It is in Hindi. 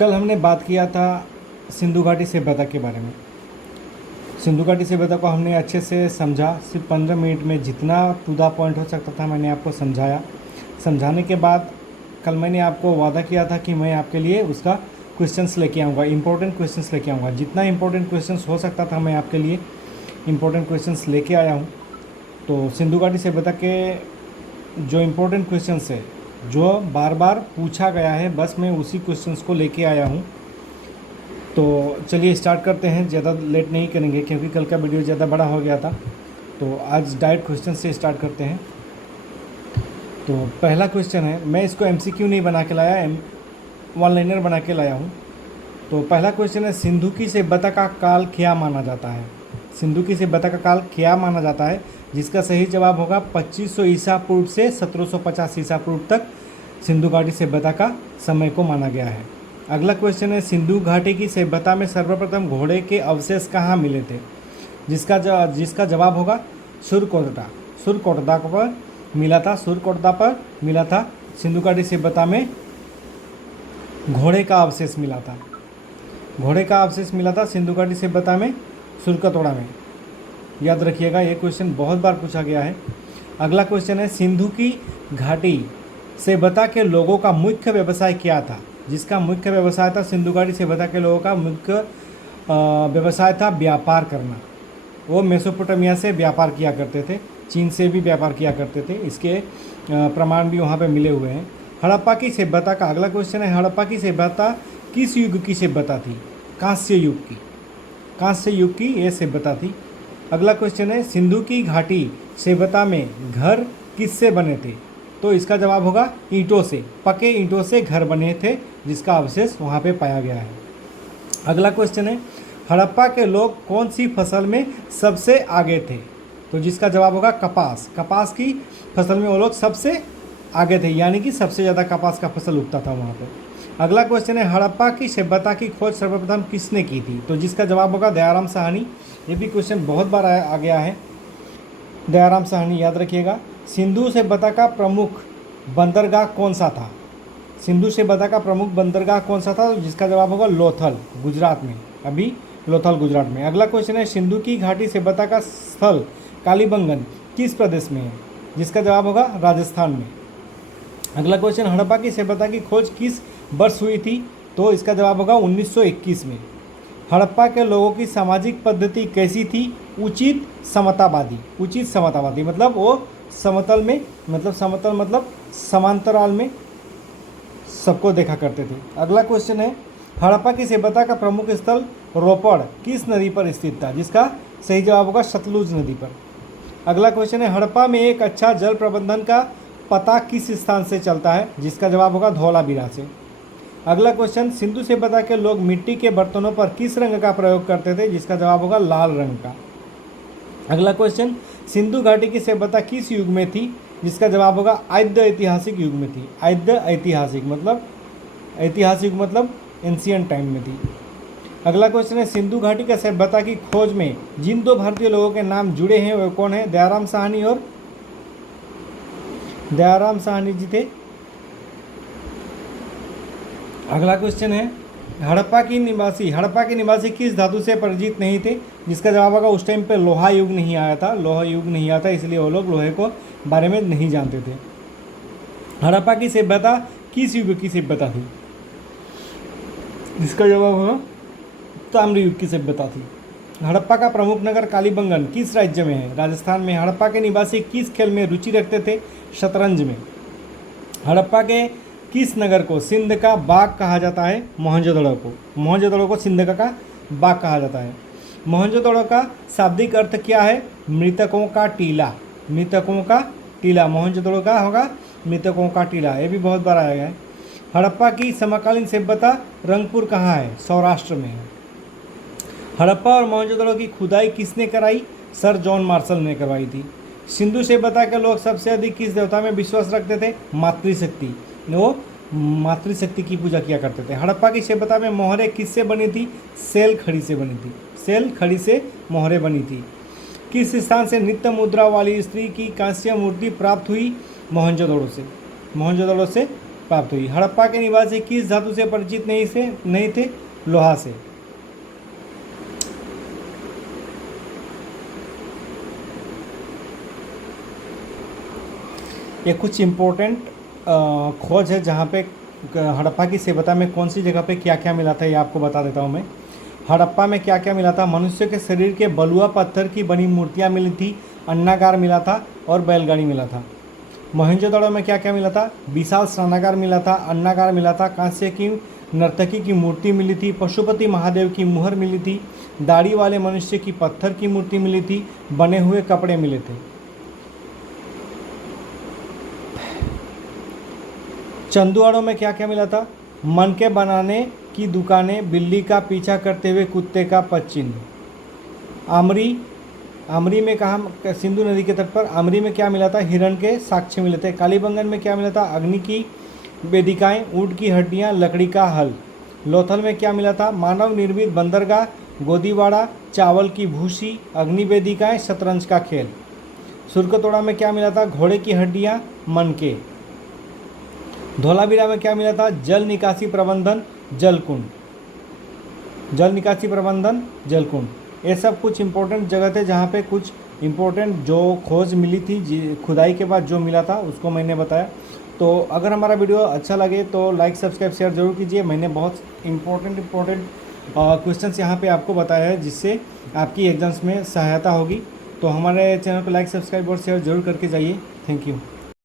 कल हमने बात किया था सिंधु घाटी सभ्यता के बारे में। सिंधु घाटी सभ्यता को हमने अच्छे से समझा। सिर्फ 15 मिनट में जितना टू द पॉइंट हो सकता था मैंने आपको समझाया। समझाने के बाद कल मैंने आपको वादा किया था कि मैं आपके लिए उसका क्वेश्चंस लेके आऊँगा, इंपॉर्टेंट क्वेश्चंस लेके आऊँगा। जितना इंपॉर्टेंट क्वेश्चंस हो सकता था मैं आपके लिए इंपॉर्टेंट क्वेश्चंस लेके आया हूँ। तो सिंधु घाटी सभ्यता के जो इम्पोर्टेंट क्वेश्चंस है, जो बार बार पूछा गया है, बस मैं उसी क्वेश्चंस को लेके आया हूँ। तो चलिए स्टार्ट करते हैं। ज़्यादा लेट नहीं करेंगे क्योंकि कल का वीडियो ज़्यादा बड़ा हो गया था। तो आज डायरेक्ट क्वेश्चन से स्टार्ट करते हैं। तो पहला क्वेश्चन है, मैं इसको MCQ नहीं बना के लाया, वन लाइनर बना के लाया हूँ। तो पहला क्वेश्चन है, सिंधु की सभ्यता का काल क्या माना जाता है? सिंधु की सभ्यता का काल क्या माना जाता है? जिसका सही जवाब होगा 2500 ईसा पूर्व से 1750 ईसा पूर्व तक सिंधु घाटी सभ्यता का समय को माना गया है। अगला क्वेश्चन है, सिंधु घाटी की सभ्यता में सर्वप्रथम घोड़े के अवशेष कहाँ मिले थे? जिसका जवाब होगा सुरकोटडा। सुरकोटडा पर मिला था, सुरकोटडा पर मिला था। सिंधु घाटी सभ्यता में घोड़े का अवशेष मिला था। घोड़े का अवशेष मिला था सिंधु घाटी सभ्यता में, सुरकोटडा में। याद रखिएगा, ये क्वेश्चन बहुत बार पूछा गया है। अगला क्वेश्चन है, सिंधु की घाटी सभ्यता के लोगों का मुख्य व्यवसाय क्या था? जिसका मुख्य व्यवसाय था, सिंधु घाटी सभ्यता के लोगों का मुख्य व्यवसाय था व्यापार करना। वो मेसोपोटामिया से व्यापार किया करते थे, चीन से भी व्यापार किया करते थे। इसके प्रमाण भी वहाँ पे मिले हुए हैं। हड़प्पा की सभ्यता का अगला क्वेश्चन है, हड़प्पा की सभ्यता किस युग की सभ्यता थी? कांस्य युग की। कांस्य युग की ये सभ्यता थी। अगला क्वेश्चन है, सिंधु की घाटी सभ्यता में घर किससे बने थे? तो इसका जवाब होगा ईंटों से, पके ईंटों से घर बने थे, जिसका अवशेष वहाँ पे पाया गया है। अगला क्वेश्चन है, हड़प्पा के लोग कौन सी फसल में सबसे आगे थे? तो जिसका जवाब होगा कपास। कपास की फसल में वो लोग सबसे आगे थे, यानी कि सबसे ज़्यादा कपास का फसल उगता था वहाँ पर। अगला क्वेश्चन है, हड़प्पा की सभ्यता की खोज सर्वप्रथम किसने की थी? तो जिसका जवाब होगा दयाराम साहनी। ये भी क्वेश्चन बहुत बार आ गया है, दयाराम साहनी, याद रखिएगा। सिंधु सभ्यता का प्रमुख बंदरगाह कौन सा था? सिंधु सभ्यता का प्रमुख बंदरगाह कौन सा था? जिसका जवाब होगा लोथल, गुजरात में। अभी लोथल गुजरात में। अगला क्वेश्चन है, सिंधु की घाटी सभ्यता का स्थल कालीबंगन किस प्रदेश में है? जिसका जवाब होगा राजस्थान में। अगला क्वेश्चन, हड़प्पा की सभ्यता की खोज किस वर्ष हुई थी? तो इसका जवाब होगा 1921 में। हड़प्पा के लोगों की सामाजिक पद्धति कैसी थी? उचित समतावादी। उचित समतावादी मतलब वो समतल में, मतलब समतल मतलब समांतराल में सबको देखा करते थे। अगला क्वेश्चन है, हड़प्पा की सभ्यता का प्रमुख स्थल रोपड़ किस नदी पर स्थित था? जिसका सही जवाब होगा सतलुज नदी पर। अगला क्वेश्चन है, हड़प्पा में एक अच्छा जल प्रबंधन का पता किस स्थान से चलता है? जिसका जवाब होगा धौलावीरा से। अगला क्वेश्चन, सिंधु सभ्यता के लोग मिट्टी के बर्तनों पर किस रंग का प्रयोग करते थे? जिसका जवाब होगा लाल रंग का। अगला क्वेश्चन, सिंधु घाटी की सभ्यता किस युग में थी? जिसका जवाब होगा आद्य ऐतिहासिक युग में थी। आद्य ऐतिहासिक मतलब, ऐतिहासिक मतलब एंशियंट टाइम में थी। अगला क्वेश्चन है, सिंधु घाटी की सभ्यता की खोज में जिन दो भारतीय लोगों के नाम जुड़े हैं वो कौन है? दयाराम साहनी और दयाराम साहनी जी थे। अगला क्वेश्चन है, हड़प्पा के निवासी किस धातु से परिचित नहीं थे? जिसका जवाब होगा उस टाइम पे लोहा युग नहीं आया था, लोहा युग नहीं आता, इसलिए वो लोग लोहे को बारे में नहीं जानते थे। हड़प्पा की सभ्यता किस युग की सभ्यता थी? जिसका जवाब होगा ताम्र युग की सभ्यता थी। हड़प्पा का प्रमुख नगर कालीबंगन किस राज्य में है? राजस्थान में। हड़प्पा के निवासी किस खेल में रुचि रखते थे? शतरंज में। हड़प्पा के किस नगर को सिंध का बाग कहा जाता है? मोहनजोदड़ो को। मोहनजोदड़ो को सिंध का बाग कहा जाता है। मोहनजोदड़ो का शाब्दिक अर्थ क्या है? मृतकों का टीला। मृतकों का टीला मोहनजोदड़ो का होगा मृतकों का टीला। ये भी बहुत बार आया है। हड़प्पा की समकालीन सभ्यता रंगपुर कहाँ है? सौराष्ट्र में है। हड़प्पा और मोहनजोदड़ो की खुदाई किसने कराई? सर जॉन मार्शल ने करवाई थी। सिंधु सभ्यता के लोग सबसे अधिक किस देवता में विश्वास रखते थे? मातृशक्ति। वो मातृशक्ति की पूजा किया करते थे। हड़प्पा की सभ्यता में मोहरें किससे बनी थी? सेल खड़ी से बनी थी। सेल खड़ी से मोहरें बनी थी। किस स्थान से नित्य मुद्रा वाली स्त्री की कांस्य मूर्ति प्राप्त हुई? मोहनजोदड़ो से। मोहनजोदड़ो से प्राप्त हुई। हड़प्पा के निवासी किस धातु से परिचित नहीं थे? लोहा से। ये कुछ इम्पोर्टेंट खोज है जहाँ पे हड़प्पा की सभ्यता में कौन सी जगह पे क्या क्या मिला था, ये आपको बता देता हूँ मैं। हड़प्पा में क्या क्या मिला था? मनुष्य के शरीर के बलुआ पत्थर की बनी मूर्तियाँ मिली थी, अन्नागार मिला था और बैलगाड़ी मिला था। मोहनजोदड़ो में क्या क्या मिला था? विशाल स्नानागार मिला था, अन्नागार मिला था, कांस्य की नर्तकी की मूर्ति मिली थी, पशुपति महादेव की मुहर मिली थी, दाढ़ी वाले मनुष्य की पत्थर की मूर्ति मिली थी, बने हुए कपड़े मिले थे। चंदुआड़ों में क्या क्या मिला था? मनके बनाने की दुकानें, बिल्ली का पीछा करते हुए कुत्ते का पदचिन्ह। आमरी में कहा? सिंधु नदी के तट पर। आमरी में क्या मिला था? हिरण के साक्ष्य मिले थे। कालीबंगन में क्या मिला था? अग्नि की वेदिकाएं, ऊँट की हड्डियां, लकड़ी का हल। लोथल में क्या मिला था? मानव निर्मित बंदरगाह, गोदीवाड़ा, चावल की भूसी, अग्नि वेदिकाएं, शतरंज का खेल। सुरकतोड़ा में क्या मिला था? घोड़े की हड्डियां, मनके। धौलावीरा में क्या मिला था? जल निकासी प्रबंधन, जलकुंड। जल निकासी प्रबंधन, जलकुंड। ये सब कुछ इम्पोर्टेंट जगह थे जहाँ पे कुछ इम्पोर्टेंट जो खोज मिली थी, खुदाई के बाद जो मिला था उसको मैंने बताया। तो अगर हमारा वीडियो अच्छा लगे तो लाइक, सब्सक्राइब, शेयर जरूर कीजिए। मैंने बहुत इम्पोर्टेंट क्वेश्चंस यहाँ पे आपको बताया है जिससे आपकी एग्जाम्स में सहायता होगी। तो हमारे चैनल को लाइक, सब्सक्राइब और शेयर जरूर करके जाइए। Thank you.